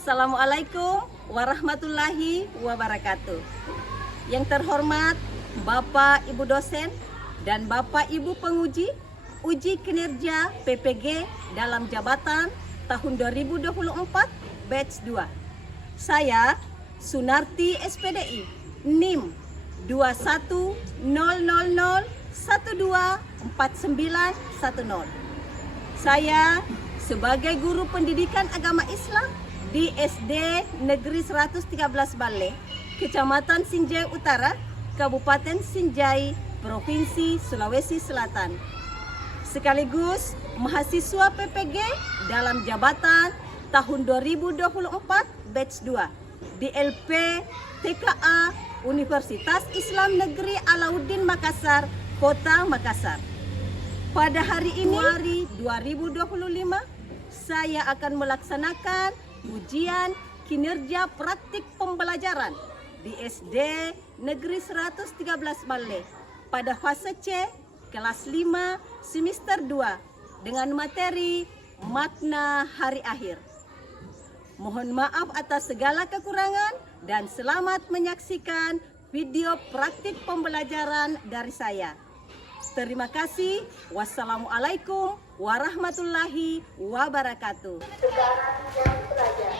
Assalamualaikum warahmatullahi wabarakatuh. Yang terhormat Bapak Ibu dosen dan Bapak Ibu penguji uji kinerja PPG dalam jabatan tahun 2024 batch 2. Saya Sunarti SPDI NIM 21000124910. Saya sebagai guru pendidikan agama Islam di SD Negeri 113 Bale, Kecamatan Sinjai Utara, Kabupaten Sinjai, Provinsi Sulawesi Selatan. Sekaligus mahasiswa PPG dalam jabatan tahun 2024 batch 2 di LP TKA Universitas Islam Negeri Alauddin Makassar, Kota Makassar. Pada hari ini, Januari 2025, saya akan melaksanakan ujian kinerja praktik pembelajaran di SD Negeri 113 Bale pada fase C kelas 5 semester 2 dengan materi makna hari akhir. Mohon maaf atas segala kekurangan dan selamat menyaksikan video praktik pembelajaran dari saya. Terima kasih. Wassalamualaikum warahmatullahi wabarakatuh. Sekarang jam pelajar.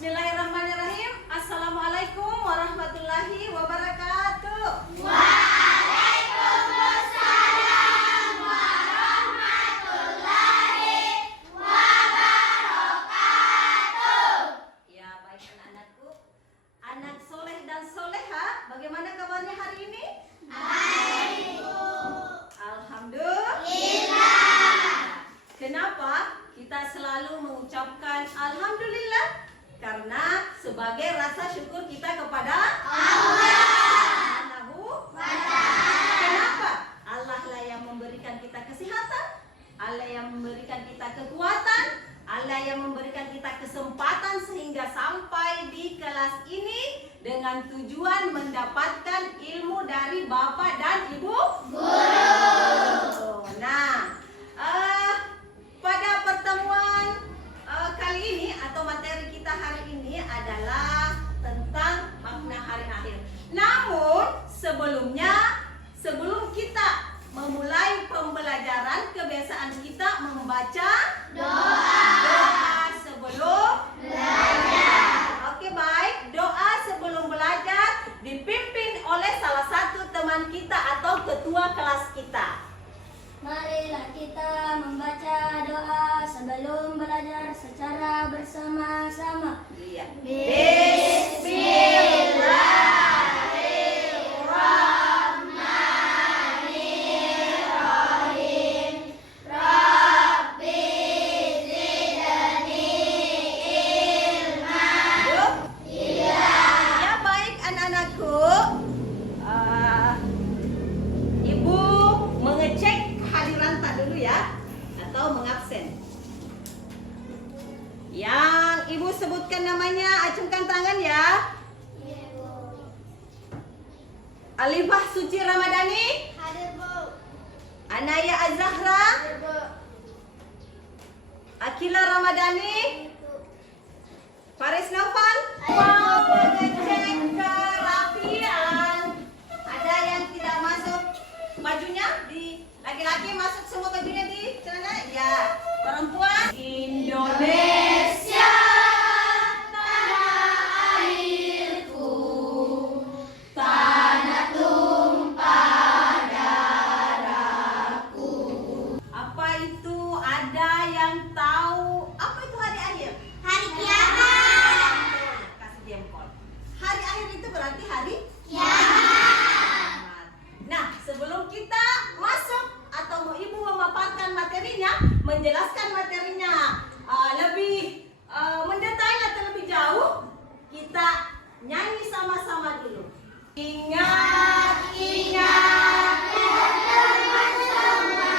Bismillahirrahmanirrahim. Assalamualaikum warahmatullahi wabarakatuh. Waalaikumsalam warahmatullahi wabarakatuh. Ya, baik anak-anakku, anak soleh dan soleha, bagaimana kabarnya hari ini? Baik. Alhamdulillah. Kenapa kita selalu mengucapkan alhamdulillah? Karena sebagai rasa syukur kita kepada Allah Subhanahu wa Ta'ala. Kenapa? Allah lah yang memberikan kita kesehatan, Allah yang memberikan kita kekuatan, Allah yang memberikan kita kesempatan sehingga sampai di kelas ini dengan tujuan mendapatkan ilmu dari Bapak dan Ibu guru. Nah, pada pertemuan kali ini atau materi kita hari ini adalah tentang makna hari akhir. Namun sebelum kita memulai pembelajaran, kebiasaan kita membaca doa sebelum belajar. Oke, baik. Doa sebelum belajar dipimpin oleh salah satu teman kita atau ketua kelas kita. Marilah kita membaca doa sebelum belajar secara bersama-sama. Iya. Bismillahirrahmanirrahim. Rabbi zidni ilma. Iya. Ya, baik anak-anakku. Ibu mengecek hadiran tak dulu ya, atau mengabsen. Yang ibu sebutkan namanya, acungkan tangan ya. Alifah Suci Ramadhani, Hadir, Bu. Anaya Azahra, Hadir, Bu. Akila Ramadhani, Faris Noval. Hadir, Bu. Mau mengecek kerapian. Ada yang tidak masuk bajunya di laki-laki, masuk semua bajunya di celana? Ya. Perempuan Indonesia tanah airku, tanah tumpah darahku. Apa itu? Ada yang tahu apa itu hari akhir? Hari kiamat. Kasih jempol. Hari akhir itu berarti hari Kiamat. Nah, sebelum kita masuk atau ibu memaparkan materinya, menjelaskan materinya, lebih mendetail atau lebih jauh, kita nyanyi sama-sama dulu. Ingat, ingat, teman-teman semua,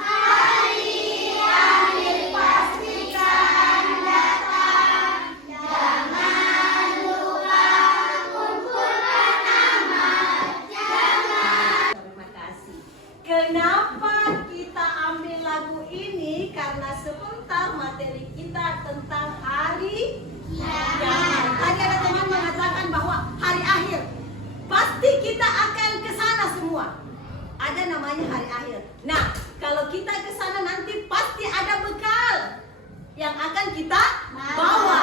hari akhir pastikan datang. Jangan lupa kumpulkan amal. Terima kasih. Kenapa kita ambil lagu ini? Karena sebentar materi kita tentang hari kiamat. Tadi ada teman mengatakan bahwa hari akhir pasti kita akan ke sana semua. Ada namanya hari akhir. Nah, kalau kita ke sana nanti pasti ada bekal yang akan kita bawa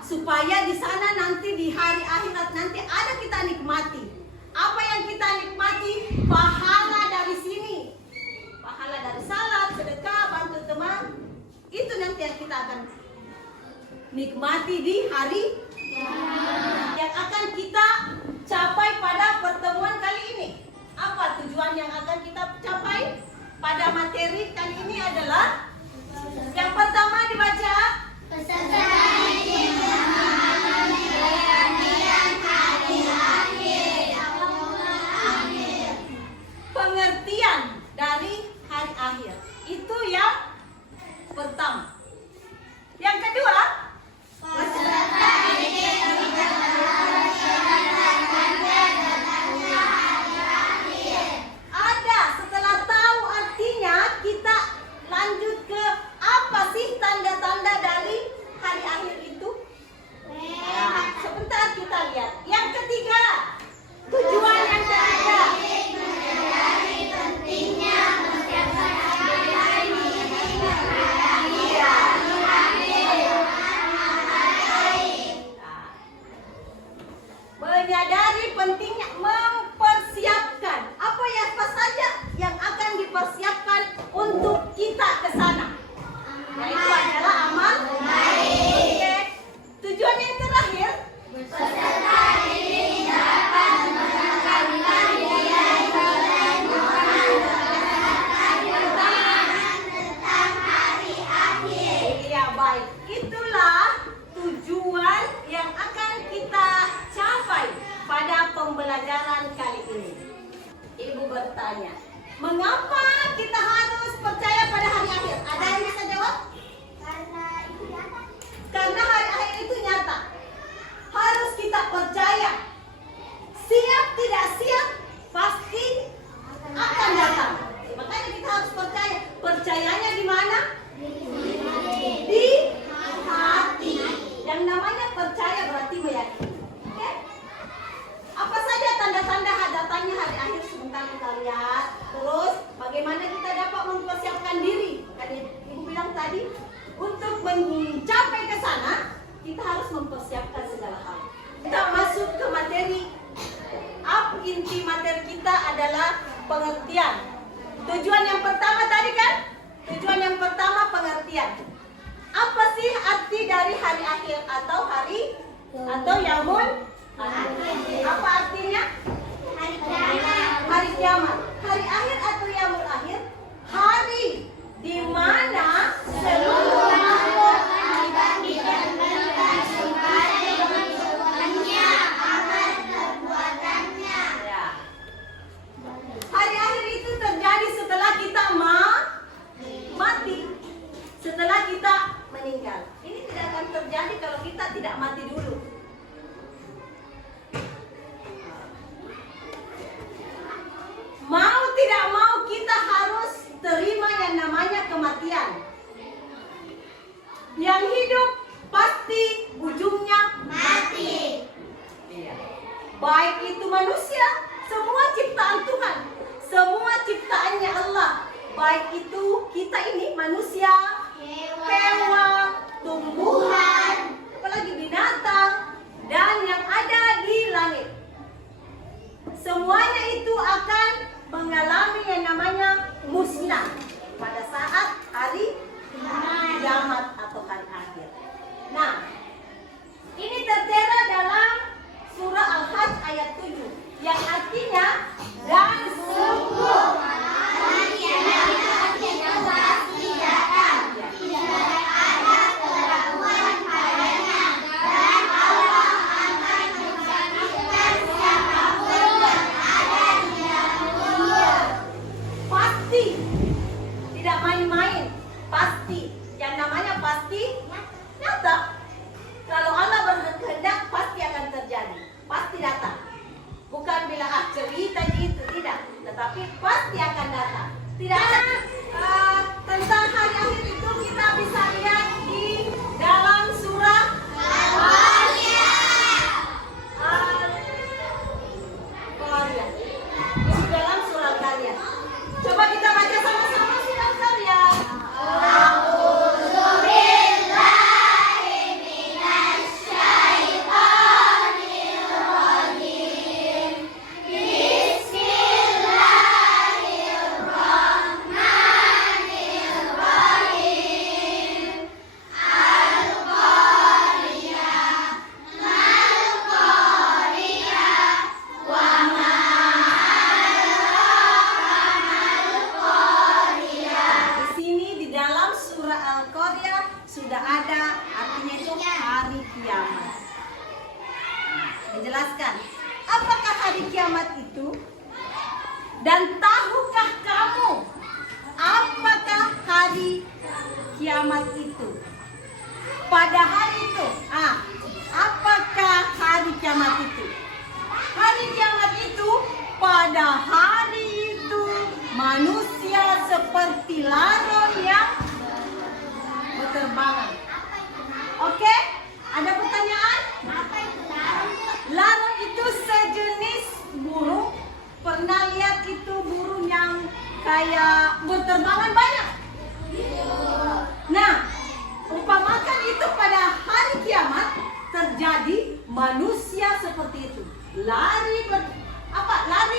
supaya di sana nanti di hari akhirat nanti ada kita nikmati. Apa yang kita nikmati? Pahala dari sini. Pahala dari salat, sedekah, bantu teman. Itu nanti yang kita akan nikmati di hari yang akan kita capai pada pertemuan kali ini. Apa tujuan yang akan kita capai pada materi kali ini adalah yang pertama dibaca pengertian dari hari akhir. Itu yang pertama. Yang kedua, ada setelah tahu artinya kita lanjut ke apa sih tanda-tanda dari hari akhir itu? Nah, sebentar kita lihat. Yang ketiga, tujuan yang ketiga. Menyadari pentingnya mempersiapkan apa saja yang akan dipersiapkan untuk kita ke sana. Yaitu adalah amal baik. Tujuan yang terakhir, beserta diri dapat menangkap tentang hari akhir. Iya, baik. Itulah tujuan yang akan kita capai pada pembelajaran kali ini. Ibu bertanya, mengapa kita harus percaya pada hari akhir? Ada yang bisa jawab? Karena hari akhir itu nyata. Harus kita percaya. Siap tidak siap, pasti akan datang. Makanya kita harus percaya. Percayanya di mana? Di hati. Yang namanya percaya berarti meyakini. Oke? Apa saja tanda-tanda datangnya hari akhir? Sebentar kita lihat. Terus bagaimana kita dapat mempersiapkan diri? Tadi Ibu bilang tadi, untuk mencapai ke sana kita harus mempersiapkan segala hal. Kita masuk ke materi. Inti materi kita adalah pengertian. Tujuan yang pertama tadi kan? Tujuan yang pertama pengertian. Apa sih arti dari hari akhir atau yaumul akhir? Apa artinya? Hari kiamat. Hari kiamat. Hari akhir atau yaumul akhir? Hari di mana seluruh makhluk dibangkitkan sesuai dengan perbuatannya, amal perbuatannya. Ya. Hari akhir itu terjadi setelah kita mati, setelah kita meninggal. Ini tidak akan terjadi kalau kita tidak mati dulu. Mau tidak mau kita harus terima yang namanya kematian. Yang hidup pasti ujungnya mati. Iya. Baik itu manusia, semua ciptaan Tuhan, semua ciptaannya Allah. Baik itu kita ini manusia, hewan, tumbuhan, apalagi binatang, dan yang ada di langit. Semuanya itu akan mengalami yang namanya musnah pada saat hari kiamat atau hari akhir. Nah, ini tertera dalam surah Al-Hajj ayat 7 yang artinya dan sungguh hari kiamat pasti datang. Tidak ada sudah ada, artinya itu hari kiamat. Menjelaskan, apakah hari kiamat itu? Dan tahukah kamu apakah hari kiamat itu? Pada hari itu, apakah hari kiamat itu? Hari kiamat itu, pada hari itu manusia seperti laron yang berterbangan. Oke? Ada pertanyaan? Apa itu laron? Laron itu sejenis burung. Pernah lihat itu burung yang kayak berterbangan banyak? Nah, umpamakan itu pada hari kiamat terjadi, manusia seperti itu. Lari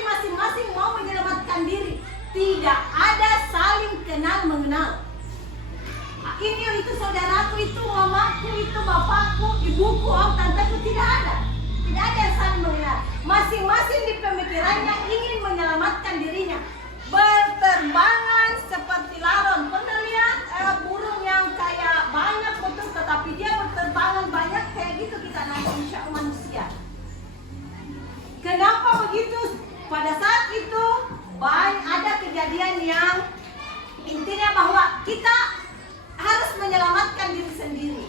masing-masing mau menyelamatkan diri. Tidak ada saling kenal mengenal. Ini itu saudaraku, itu mamaku, itu bapakku, ibuku, om, tanteku, tidak ada. Tidak ada yang saling mengenal. Masing-masing di pemikirannya ingin menyelamatkan dirinya. Berterbangan seperti laron. Pernah lihat burung yang kayak banyak betul, tetapi dia berterbangan banyak kayak gitu kita nanti manusia. Kenapa begitu? Pada saat itu ada kejadian yang intinya bahwa kita harus menyelamatkan diri sendiri.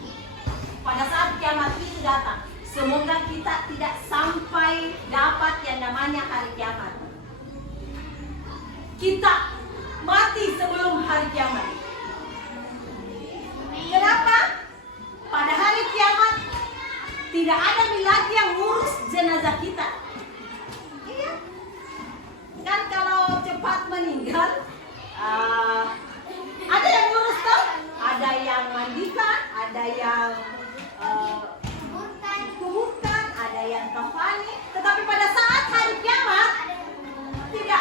Pada saat kiamat itu datang, semoga kita tidak sampai dapat yang namanya hari kiamat. Kita mati sebelum hari kiamat. Kenapa? Pada hari kiamat tidak ada lagi yang ngurus jenazah kita. Iya. Kan kalau cepat meninggal, ada yang ngurus toh? Ada yang mandikan, ada yang kuburkan, ada yang kafani. Tetapi pada saat hari kiamat tidak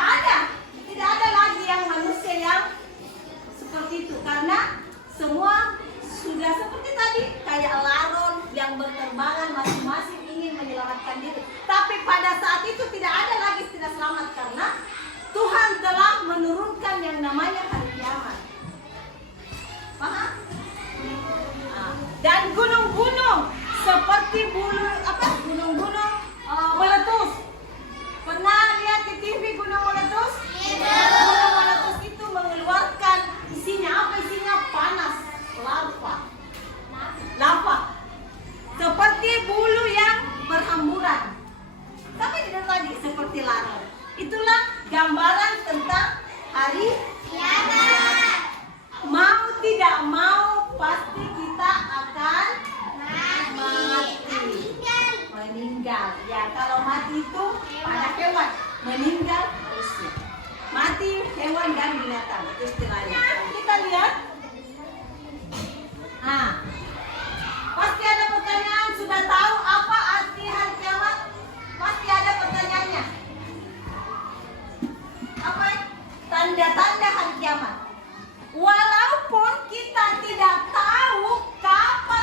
ada lagi yang manusia yang seperti itu, karena semua sudah seperti tadi, kayak laron yang berterbangan masing-masing ingin menyelamatkan diri. Tapi pada saat itu tidak ada lagi tidak selamat, karena Tuhan telah menurunkan yang namanya hari kiamat. Paham? Dan gunung-gunung seperti gunung-gunung meletus. Pernah lihat di TV gunung meletus? Gunung meletus itu mengeluarkan isinya apa? Isinya panas, lava. Seperti bulu yang berhamburan. Tapi tidak tadi seperti laron. Itulah gambaran tentang hari kiamat. Mau tidak mau pasti kita akan meninggal. Ya, kalau mati itu pada hewan, meninggal manusia. Mati hewan dan binatang, itu istilahnya. Kita lihat. Pasti ada pertanyaan, sudah tahu apa arti hari kiamat? Pasti ada pertanyaannya. Apa? Tanda-tanda hari kiamat. Walaupun kita tidak tahu kapan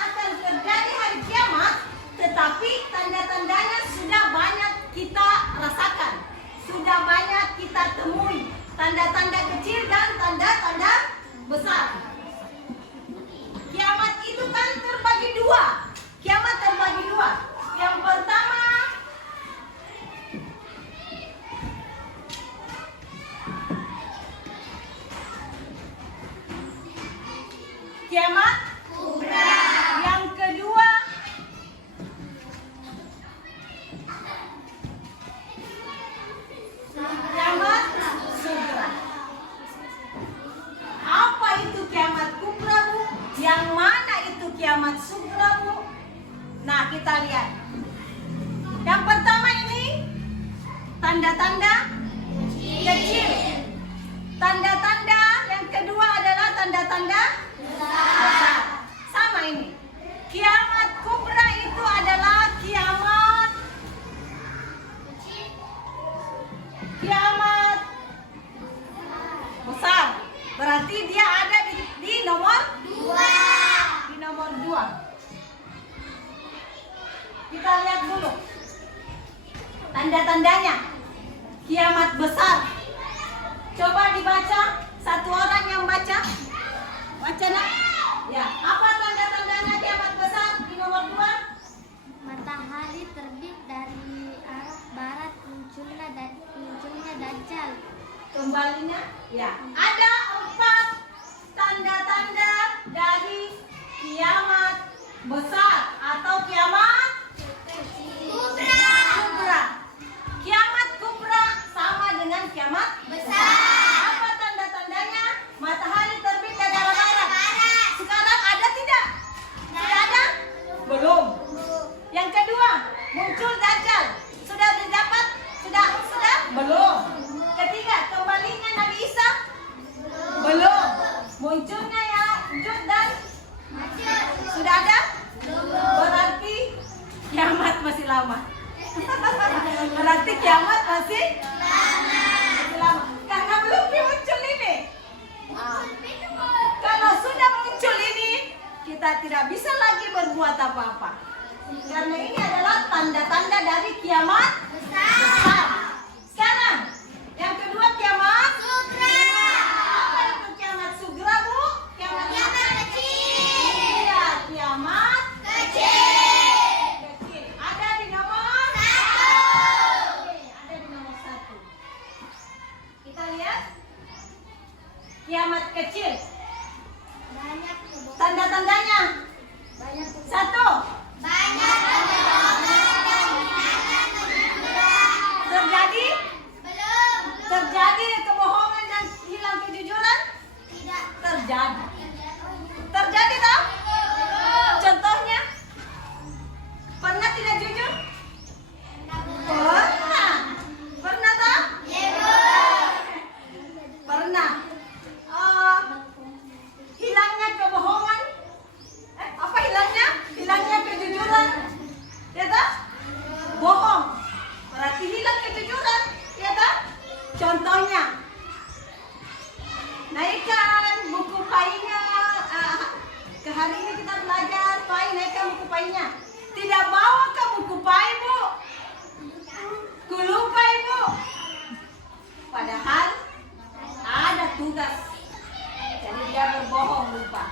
akan terjadi hari kiamat, tetapi tanda-tandanya sudah banyak kita rasakan, sudah banyak kita temui, tanda-tanda kecil dan tanda-tanda besar. Kiamat itu kan terbagi dua. Yang pertama, kiamat kubra. Yang kedua, kiamat sugra. Apa itu kiamat kubra, Bu? Yang mana itu kiamat sugra, Bu? Nah, kita lihat. Yang pertama ini tanda-tanda kecil. Tanda-tanda yang kedua adalah tanda-tanda besar. Sama ini. Kiamat kubra itu adalah kiamat besar. Berarti dia ada di nomor 2. Di nomor 2. Kita lihat dulu tanda-tandanya. Kiamat besar. Coba dibaca, satu orang yang baca. Baca nak. Ya, apa tanda-tandanya kiamat besar di nomor 2? Matahari terbit dari arah barat, munculnya Dajjal. Kembalinya, ya. Ada 4 tanda-tanda dari kiamat besar atau kiamat kubra. Kiamat kubra sama dengan kiamat besar. Apa tanda-tandanya? Matahari terbit dari arah barat. Sekarang ada tidak? Sudah ada? Belum. Yang kedua, muncul Dajjal. Sudah didapat? Sudah? Belum. Ketiga, kembalinya Nabi Isa? Belum. Munculnya ya Jud dan sudah ada? Berarti kiamat masih lama. Berarti kiamat masih lama. Karena belum muncul ini. Kalau sudah muncul ini, kita tidak bisa lagi berbuat apa-apa. Karena ini adalah tanda-tanda dari kiamat besar. Sekarang, yang kedua kiamat sugra. Apa itu kiamat sugra, Bu? Kiamat kecil. Iya, kiamat Kecil. Ada di nomor 1. Ada di nomor 1. Kita lihat kiamat kecil. Banyak Tanda-tandanya. banyak 1. banyak Terjadi belum terjadi kebohongan dan hilang kejujuran. tidak Terjadi tak? Contohnya, pernah tidak jujur? Pernah tak? Pernah. Hilangnya kebohongan. Apa hilangnya? Hilangnya kejujuran. Ya tak? Bohong. Berarti hilang kejujuran. Ya tak? Contohnya, naikkan buku painya. Ke hari ini kita belajar pai, naikkan buku painya. Tidak bawa ke buku pai, Bu. Lupa, Ibu. Padahal ada tugas. Jadi dia berbohong, lupa.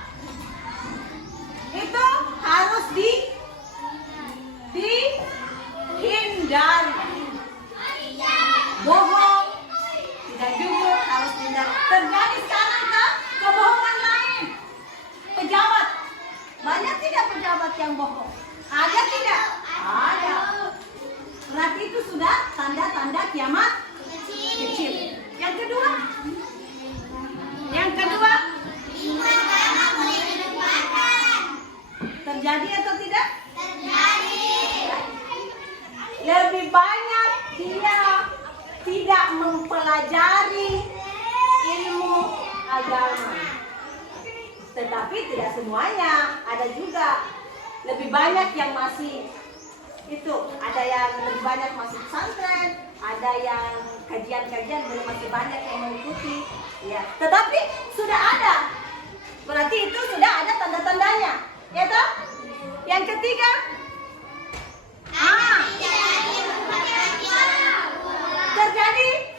Itu harus dihindari. Bohong, tidak jujur, harus dihindari. Terjadi sekarang kan kebohongan lain. Pejabat, banyak tidak pejabat yang bohong? Ada tidak? Ada. Berarti itu sudah tanda-tanda kiamat kecil. Yang kedua, terjadi atau tidak? Lebih banyak dia tidak mempelajari ilmu agama. Tetapi tidak semuanya, ada juga lebih banyak yang masih itu, ada yang lebih banyak masih pesantren, ada yang kajian-kajian belum masih banyak yang mengikuti. Ya, tetapi sudah ada. Berarti itu sudah ada tanda-tandanya. Ya toh? Yang ketiga, terjadi.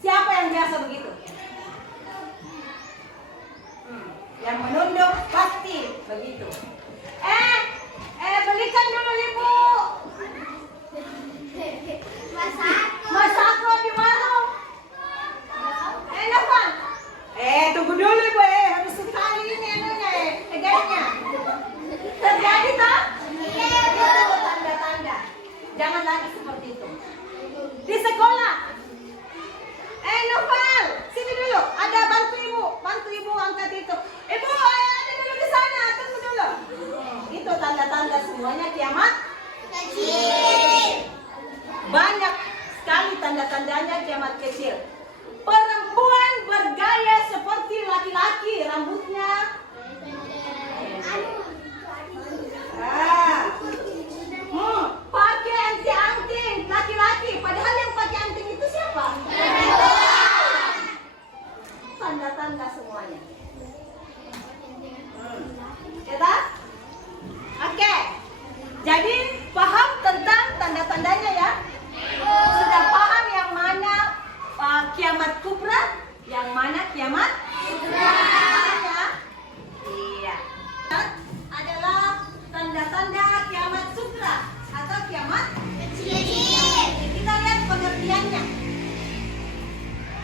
Siapa yang biasa begitu? Yang menunduk pasti begitu. Belikan dulu Ibu. Masako di warung. Novan. Tunggu dulu Ibu. Harus sekali ini anunya, pegangnya. Terjadi tak? Itu tanda-tanda. Jangan lagi seperti itu. Di sekolah. Novel, sini dulu. Ada bantu Ibu angkat itu. Ibu, ada dulu di sana. Tunggu dulu. Itu tanda-tanda semuanya kiamat kecil. Banyak sekali tanda-tandanya kiamat kecil. Perempuan bergaya seperti laki-laki, rambutnya pakai anting-anting laki-laki, padahal yang pakai anting itu siapa? Tanda-tanda semuanya. Ya, oke. Jadi paham tentang tanda-tandanya ya? Sudah paham yang mana kiamat kubra, yang mana kiamat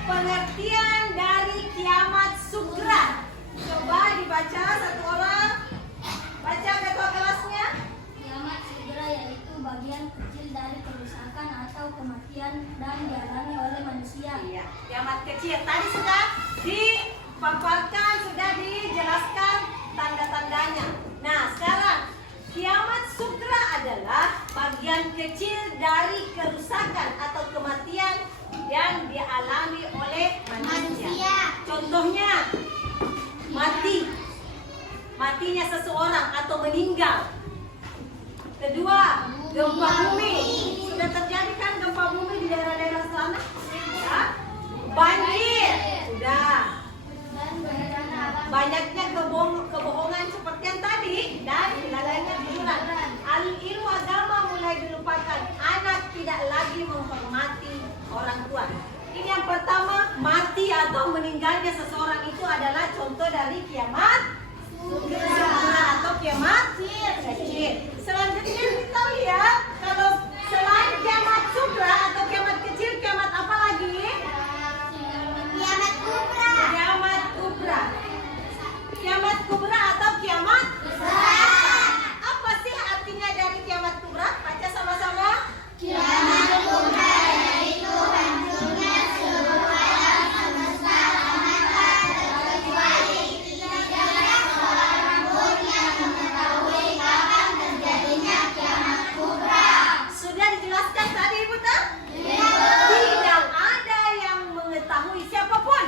pengertian dari kiamat sugra. Coba dibaca satu orang. Baca ketua kelasnya. Kiamat segera yaitu bagian kecil dari kerusakan atau kematian dan dialami oleh manusia. Iya, kiamat kecil. Tadi sudah dipaparkan, sudah dijelaskan tanda-tandanya. Nah, sekarang kiamat sugra adalah bagian kecil dari kerusakan atau kematian yang dialami oleh manusia. Contohnya, matinya seseorang atau meninggal. Kedua, gempa bumi. Sudah terjadi kan gempa bumi di daerah-daerah sana? Ya. Banjir. Sudah. Banyaknya kebohongan seperti yang tadi dan lalainya pikiran. Ilmu agama mulai dilupakan. Anak tidak lagi menghormati orang tua. Ini yang pertama, mati atau meninggalnya seseorang itu adalah contoh dari kiamat sugra atau kiamat kecil. Selanjutnya kita lihat kalau selain kiamat sugra atau kiamat kecil, kiamat apa lagi? Kiamat kubra. Kiamat kubra. Kiamat kubra atau kiamat Besar. apa sih artinya dari kiamat kubra? Baca sama-sama. Kiamat kubra yaitu hancurnya sebuah alam semesta semata terkecuali tidak ada seorang pun yang mengetahui kapan terjadinya kiamat kubra. Sudah dijelaskan tadi Ibu tak? Tidak. Tidak ada yang mengetahui siapapun.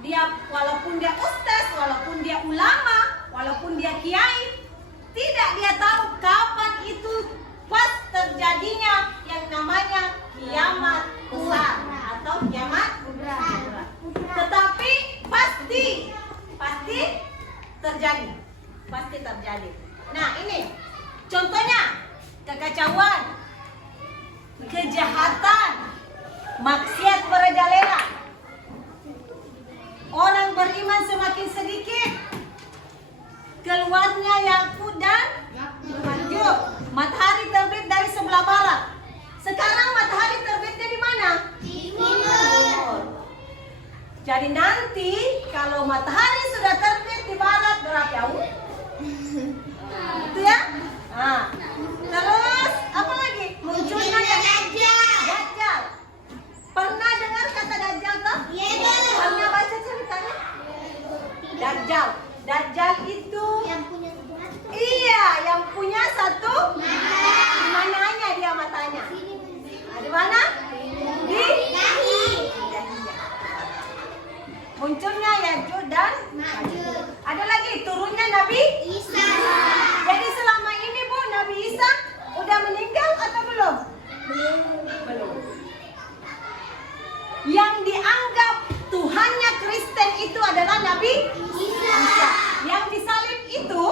Dia walaupun dia ustaz, walaupun dia ulama, walaupun dia kiai, tidak dia tahu kapan itu pas terjadinya yang namanya kiamat besar atau kiamat kubra. Tetapi pasti terjadi. Pasti terjadi. Nah, ini contohnya kekacauan, kejahatan, maksiat merajalela. Orang beriman semakin sedikit. Keluarnya Yakut dan Ma'juj. Matahari terbit dari sebelah barat. Sekarang matahari terbitnya di mana? Timur. Jadi nanti kalau matahari sudah terbit di barat berapa jauh? Itu ya? Nah, terus apa lagi? Munculnya Dajjal. Pernah dengar kata Dajjal toh? Pernah baca ceritanya? Dajjal itu yang punya satu mananya dia matanya. Nah, di mana? Di dahinya. Munculnya Ya'juj dan Ma'juj. Ada lagi turunnya Nabi Isa. Jadi selama ini Bu, Nabi Isa udah meninggal atau belum? Belum. Yang dianggap Tuhannya Kristen itu adalah Nabi Isa. Yang disalib itu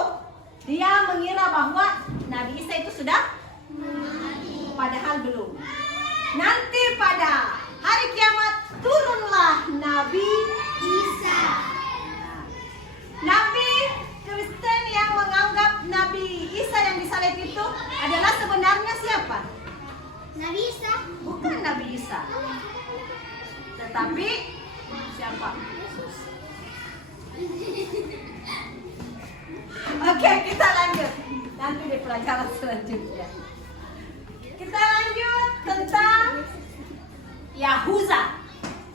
dia mengira bahwa Nabi Isa itu sudah padahal belum. Nanti pada hari kiamat turunlah Nabi Isa. Nabi Kristen yang menganggap Nabi Isa yang disalib itu adalah sebenarnya siapa? Nabi Isa. Bukan Nabi Isa. Tetapi siapa? Oke, kita lanjut. Nanti di pelajaran selanjutnya. Kita lanjut tentang Yahuza.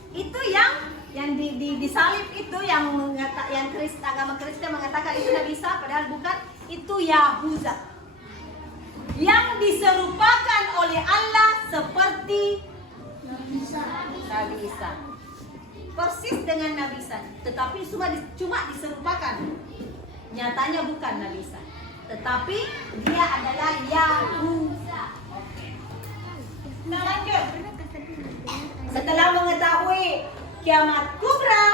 Itu yang disalib itu yang agama Kristen mengatakan itu Nabi Isa, padahal bukan. Itu Yahuza. Yang diserupakan oleh Allah seperti Nabi Isa. Persis dengan Nabi Isa, tetapi cuma diserupakan. Nyatanya bukan Nabi Isa, tetapi dia adalah Yahuza. Oke. Kita lanjut. Setelah mengetahui kiamat kubra,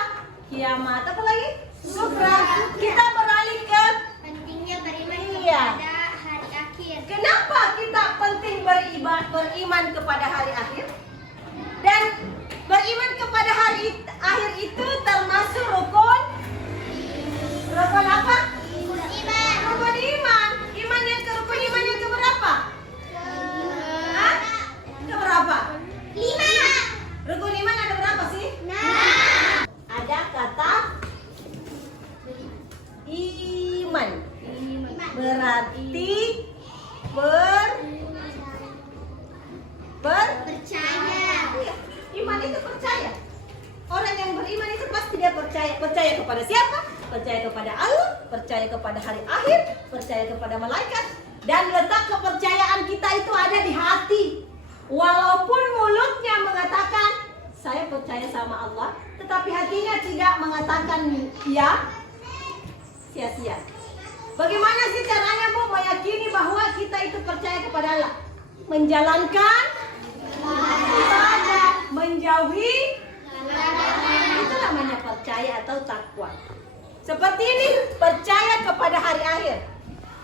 kiamat apa lagi? Sugra. Kita beralih ke Pentingnya beriman Iya. kepada hari akhir. kenapa kita penting beriman kepada hari akhir? Dan beriman kepada hari akhir itu termasuk rukun apa? Iman. Rukun iman. Iman yang ke rukun iman yang keberapa? Hah? Keberapa? 5. Rukun iman ada berapa sih? Percaya kepada siapa? Percaya kepada Allah, percaya kepada hari akhir, percaya kepada malaikat. Dan letak kepercayaan kita itu ada di hati. Walaupun mulutnya mengatakan saya percaya sama Allah, tetapi hatinya tidak mengatakan ya, sia-sia. Bagaimana sih caranya Bu meyakini bahwa kita itu percaya kepada Allah? Menjalankan ibadah, menjauhi, itu namanya percaya atau takwa. Seperti ini, percaya kepada hari akhir.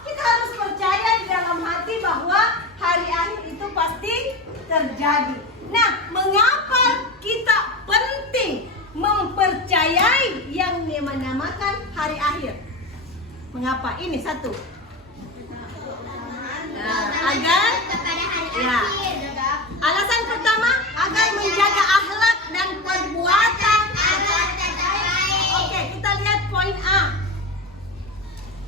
Kita harus percaya di dalam hati bahwa hari akhir itu pasti terjadi. Nah, mengapa kita penting mempercayai yang dinamakan hari akhir? Mengapa? Ini satu. Agar ya. Alasan pertama, agar menjaga akhlak dan perbuatan. Oke, kita lihat poin A.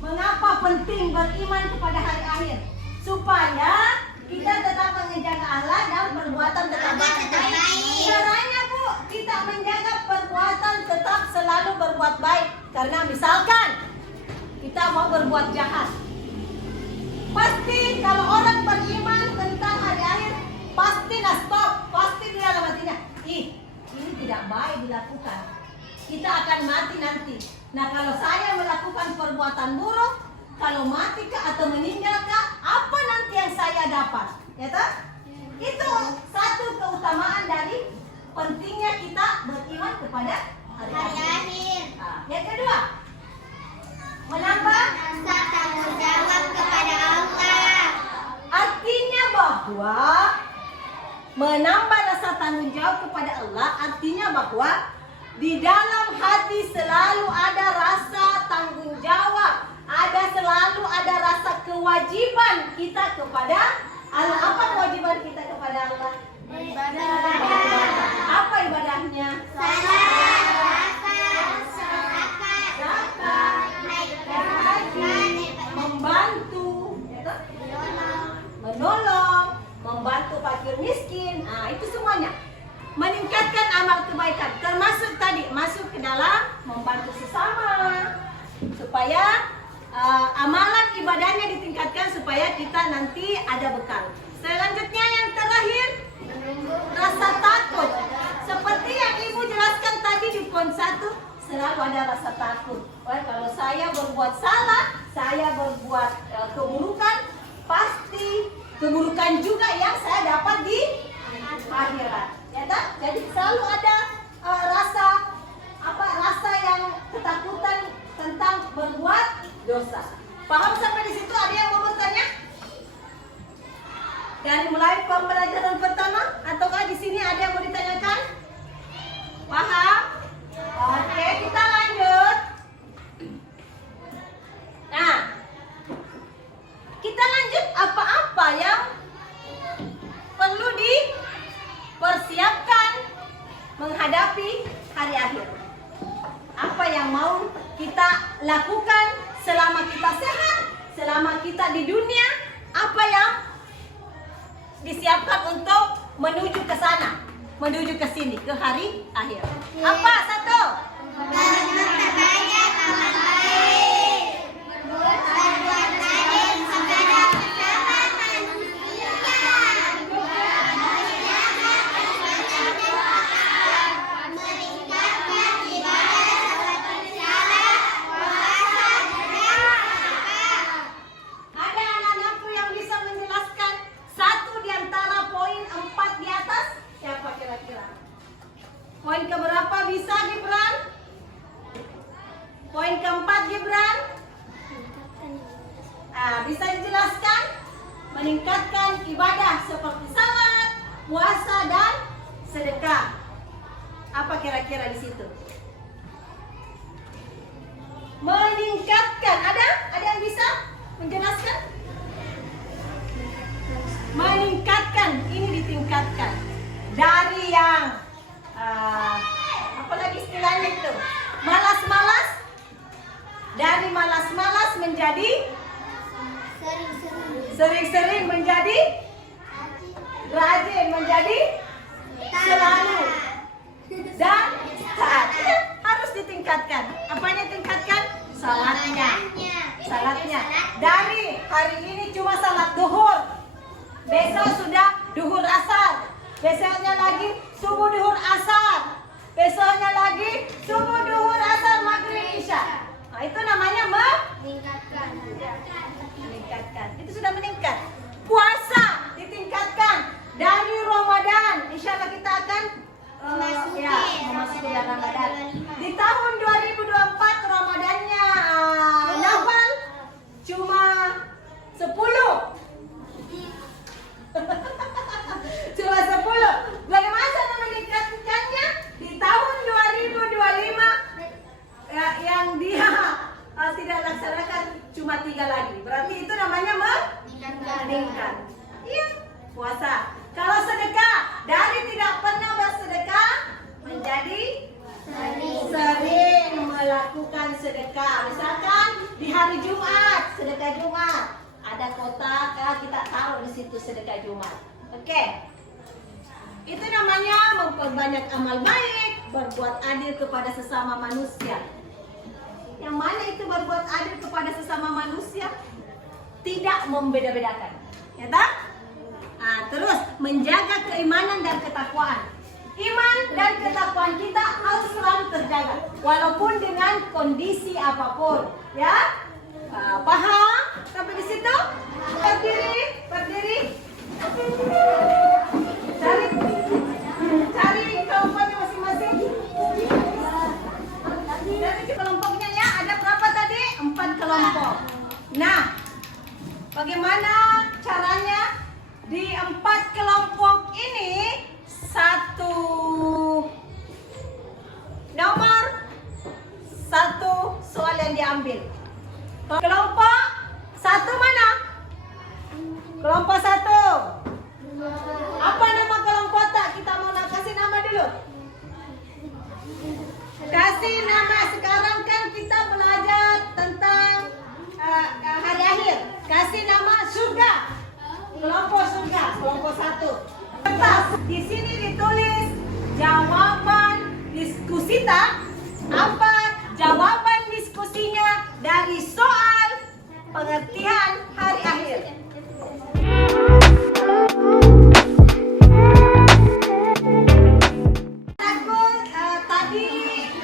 Mengapa penting beriman kepada hari akhir? Supaya kita tetap menjaga akhlak dan perbuatan tetap baik. Caranya Bu, kita menjaga perbuatan tetap selalu berbuat baik. Karena misalkan kita mau berbuat jahat, pasti kalau orang beriman tentang hari akhir, pasti stop, pasti di dalam hatinya, ini tidak baik dilakukan. Kita akan mati nanti. Nah, kalau saya melakukan perbuatan buruk, kalau mati atau meninggal apa nanti yang saya dapat? Ya toh? Itu satu keutamaan dari pentingnya kita beriman kepada hari akhir. Yang kedua, menambah rasa tanggung jawab kepada Allah. Artinya bahwa menambah rasa tanggung jawab kepada Allah artinya bahwa di dalam hati selalu ada rasa tanggung jawab, selalu ada rasa kewajiban kita kepada Allah. Apa kewajiban kita kepada Allah? Beribadah. Apa ibadahnya? Membantu, menolong, membantu fakir miskin. Nah, itu semuanya meningkatkan amal kebaikan, termasuk tadi masuk ke dalam membantu sesama supaya amalan ibadahnya ditingkatkan supaya kita nanti ada bekal. Selanjutnya yang terakhir, rasa takut. Seperti yang Ibu jelaskan tadi di poin 1, selalu ada rasa takut. Wah, kalau saya berbuat salah, saya berbuat keburukan, pasti keburukan juga yang saya dapat di akhirat. Ya tak? Jadi selalu ada rasa yang ketakutan tentang berbuat dosa. Paham sampai di situ? Ada yang mau bertanya? Dari mulai pembelajaran pertama ataukah di sini ada yang mau ditanyakan? Paham? Oke, kita lanjut. Nah, kita lanjut apa-apa yang perlu dipersiapkan menghadapi hari akhir. Apa yang mau kita lakukan selama kita sehat, selama kita di dunia, apa yang disiapkan untuk menuju ke sana, menuju ke sini, ke hari akhir. Apa? Satu. Berbuat terbanyak amal baik. Berbuat adil kepada sesama manusia. Meningkatkan ibadah seperti salat, puasa, dan zakat. Ada anak-anakku yang bisa menjelaskan satu di antara poin 4 di atas? Siapa kira-kira? Poin keberapa bisa, Gibran? Poin keempat, Gibran? Bisa dijelaskan? Meningkatkan ibadah seperti salat, puasa, dan sedekah. Apa kira-kira di situ? Meningkatkan. Ada yang bisa menjelaskan? Meningkatkan, ini ditingkatkan dari yang apalagi istilahnya itu malas-malas, dari malas-malas menjadi sering-sering, menjadi rajin, menjadi selalu, dan taat. Harus ditingkatkan. besoknya lagi subuh, duhur, asar, maghrib, isya. Nah, itu namanya Meningkatkan. meningkatkan. Itu sudah meningkat. Puasa ditingkatkan dari Ramadan. Insya Allah kita akan memasuki bulan Ramadan. Di tahun 2024 Ramadannya Nawal cuma 10. Cuma 10. Bagaimana cara meningkatkannya? Di tahun 2025 yang dia tidak laksanakan cuma 3 lagi. Berarti itu namanya meningkat. Iya, puasa. Kalau sedekah, dari tidak pernah bersedekah menjadi sering melakukan sedekah. Misalkan di hari Jumat, sedekah Jumat. Ada kotak, kita taruh di situ sedekah Jumat. Oke. Itu namanya memperbanyak amal baik, berbuat adil kepada sesama manusia. Yang mana itu berbuat adil kepada sesama manusia? Tidak membeda-bedakan. Ya tak? Nah, terus menjaga keimanan dan ketakwaan. Iman dan ketakwaan kita harus selalu terjaga, walaupun dengan kondisi apapun. Ya? Paham? Sampai di situ? Berdiri. Cari kelompoknya masing-masing. Dari kelompoknya ya, ada berapa tadi? 4 kelompok. Nah, bagaimana caranya? Di 4 kelompok ini satu nomor, satu soal yang diambil. Kelompok 1 mana? Kelompok 1. Apa nama kelompok tak? Kita mau kasih nama dulu. Kasih nama. Sekarang kan kita belajar tentang hari akhir. Kasih nama surga. Kelompok surga, kelompok 1. Kertas. Di sini ditulis jawaban diskusi tak? Apa jawaban diskusinya dari soal pengertian hari akhir? Tadi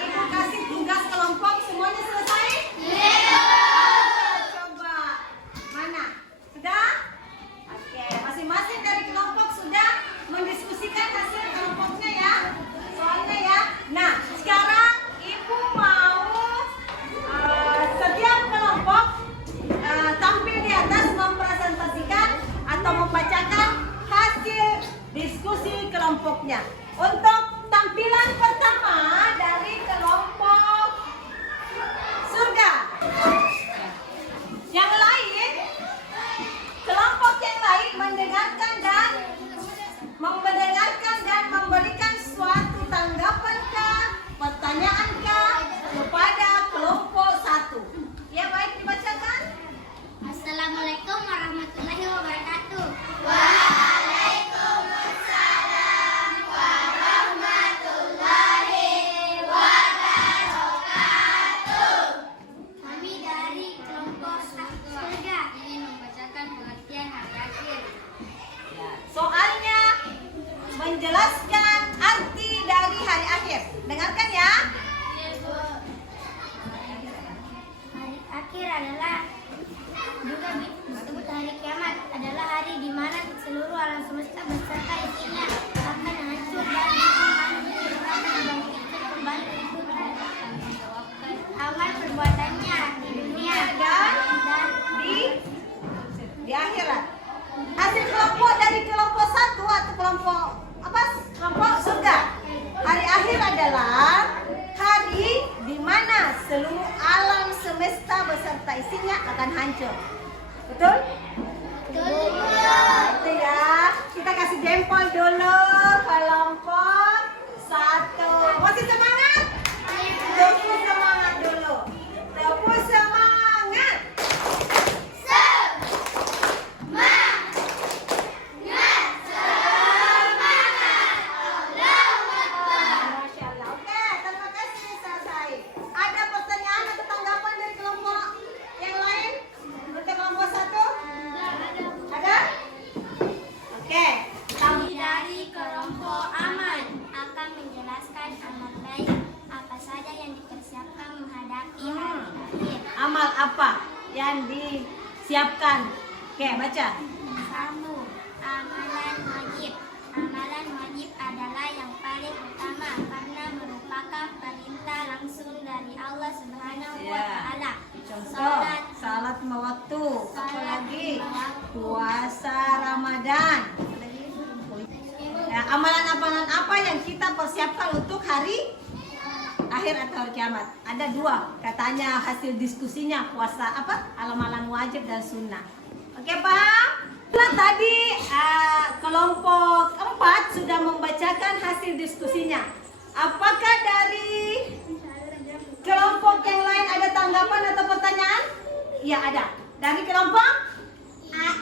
Ibu kasih tugas kelompok, semuanya selesai? Coba mana? Sudah? Oke, masing-masing dari kelompok sudah mendiskusikan hasil kelompoknya ya, soalnya ya. Nah, sekarang Ibu mau setiap kelompok tampil di atas mempresentasikan atau membacakan hasil diskusi kelompoknya. Untuk tampilan pertama dari kelompok surga. Yang lain, kelompok yang lain mendengarkan dan memberikan suatu tanggapankah, pertanyaankah kepada kelompok 1. Ya, baik, dibacakan. Assalamualaikum warahmatullahi wabarakatuh. Kami dari kelompok surga ingin membacakan pengertian hari akhir. Soalnya menjelaskan arti dari hari akhir. Dengarkan ya. Hari akhir adalah juga disebut hari kiamat, adalah hari di mana seluruh alam semesta beserta isinya akan hancur dan dibangkitkan kembali untuk mempertanggungjawabkan amal perbuatannya di dunia Dan di akhirat. Hasil kelompok dari kelompok 1 atau kelompok apa? Kelompok surga. Hari akhir adalah hari di mana seluruh alam semesta beserta isinya akan hancur. Betul? Itu ya. Kita kasih jempol dulu kelompok 1. Masih semangat? Tepuk semangat dulu. Tepuk semangat. Masya Allah. Oke, terima kasih selesai. Ada pertanyaan atau tanggapan dari kelompok yang lain? Untuk kelompok 1? Ada? Oke. Kami dari kelompok amal yang dipersiapkan menghadapi hari akhir. Amal apa yang disiapkan? Oke, baca. 1. Amalan wajib. Amalan wajib adalah yang paling utama karena merupakan perintah langsung dari Allah Subhanahu wa Ya. taala. Contoh, salat lima waktu. Apalagi puasa Ramadan. Ya, amalan-amalan apa yang kita persiapkan untuk hari akhir atau hari kiamat? Ada 2 katanya hasil diskusinya, puasa apa? Amalan wajib dan sunnah. Oke, paham? Nah, tadi kelompok 4 sudah membacakan hasil diskusinya. Apakah dari kelompok yang lain ada tanggapan atau pertanyaan? Iya, ada. Dari kelompok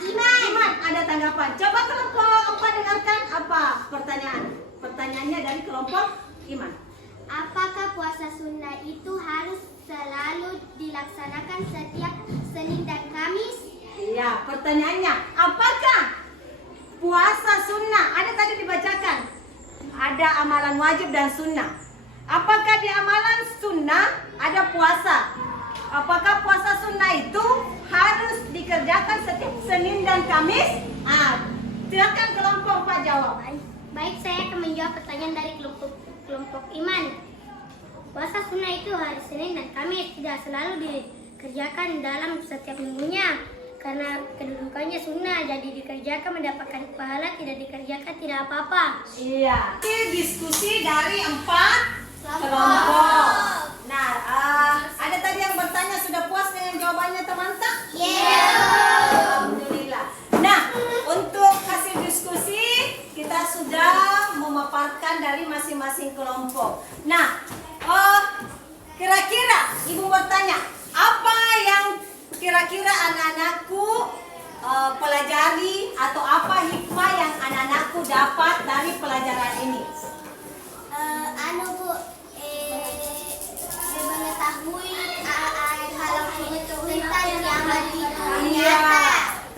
Iman ada tanggapan. Coba kelompok 4 dengarkan apa pertanyaan. Pertanyaannya dari kelompok Iman. Apakah puasa sunnah itu harus selalu dilaksanakan setiap Senin dan Kamis? Iya, pertanyaannya, apakah puasa sunnah? Ada tadi dibacakan. Ada amalan wajib dan sunnah. Apakah di amalan sunnah ada puasa? Apakah puasa sunnah itu harus dikerjakan setiap Senin dan Kamis? Silakan kelompok 4 jawab. Baik, saya akan menjawab pertanyaan dari kelompok Iman. Puasa sunnah itu hari Senin dan Kamis, tidak selalu dikerjakan dalam setiap minggunya. Karena kedudukannya sunnah, jadi dikerjakan mendapatkan pahala, tidak dikerjakan tidak apa-apa. Iya. Ini diskusi dari 4 kelompok. Nah, ada tadi yang bertanya sudah puas dengan jawabannya teman-teman? Alhamdulillah. Nah, untuk hasil diskusi kita sudah memaparkan dari masing-masing kelompok. Nah, kira-kira ibu bertanya, apa yang kira-kira anak-anakku pelajari atau apa hikmah yang anak-anakku dapat dari pelajaran ini? Mengetahui hal cerita yang akan Iya.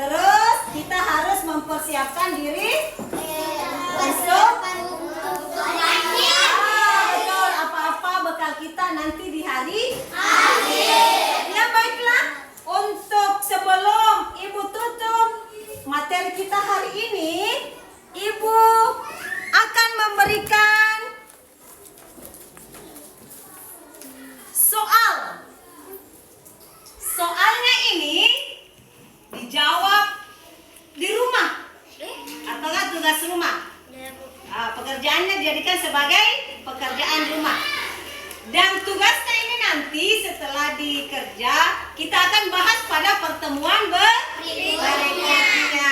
Terus kita harus mempersiapkan diri untuk betul, apa-apa bekal kita nanti di hari akhir. Ya, baiklah. Untuk sebelum Ibu tutup materi kita hari ini, Ibu akan memberikan soal. Soalnya ini dijawab di rumah atau tugas rumah. Pekerjaannya dijadikan sebagai pekerjaan rumah. Dan tugasnya ini nanti setelah dikerja kita akan bahas pada pertemuan berikutnya.